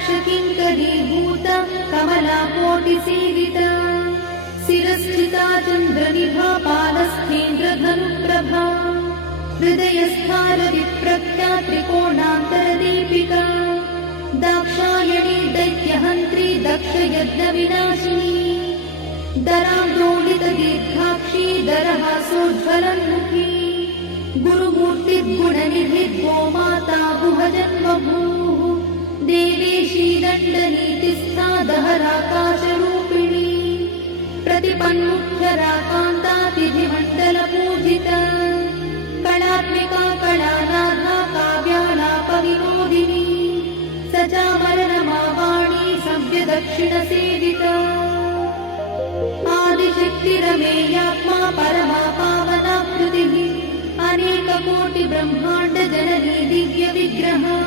कटाक्षकिङ्करीभूता कमलाकोटिसेविता शिरस्थिता चन्द्रनिभा पालस्थेन्द्रधनुप्रभा हृदयस्थारविप्रख्या त्रिकोणान्तरदीपिका दाक्षायणी दैत्यहन्त्री दक्षयज्ञविनाशिनी दरान्दोलितदीर्घाक्षी दरहासोज्ज्वलन्मुखी गुरुमूर्तिर्गुणनिधि गोमाता गुहजन्मभूः देवेशी दण्डनीतिस्था दहराकाशरूपिणी प्रतिपन्मुख्यराकान्तातिथिमण्डलपूजिता कलात्मिका कलानाथा काव्यालापविनोदिनी सचामरनमावाणी सव्यदक्षिणसेविता आदिशक्तिरमेयात्मा परमा पावनाकृतिः अनेककोटिब्रह्माण्डजननी दिव्यविग्रहा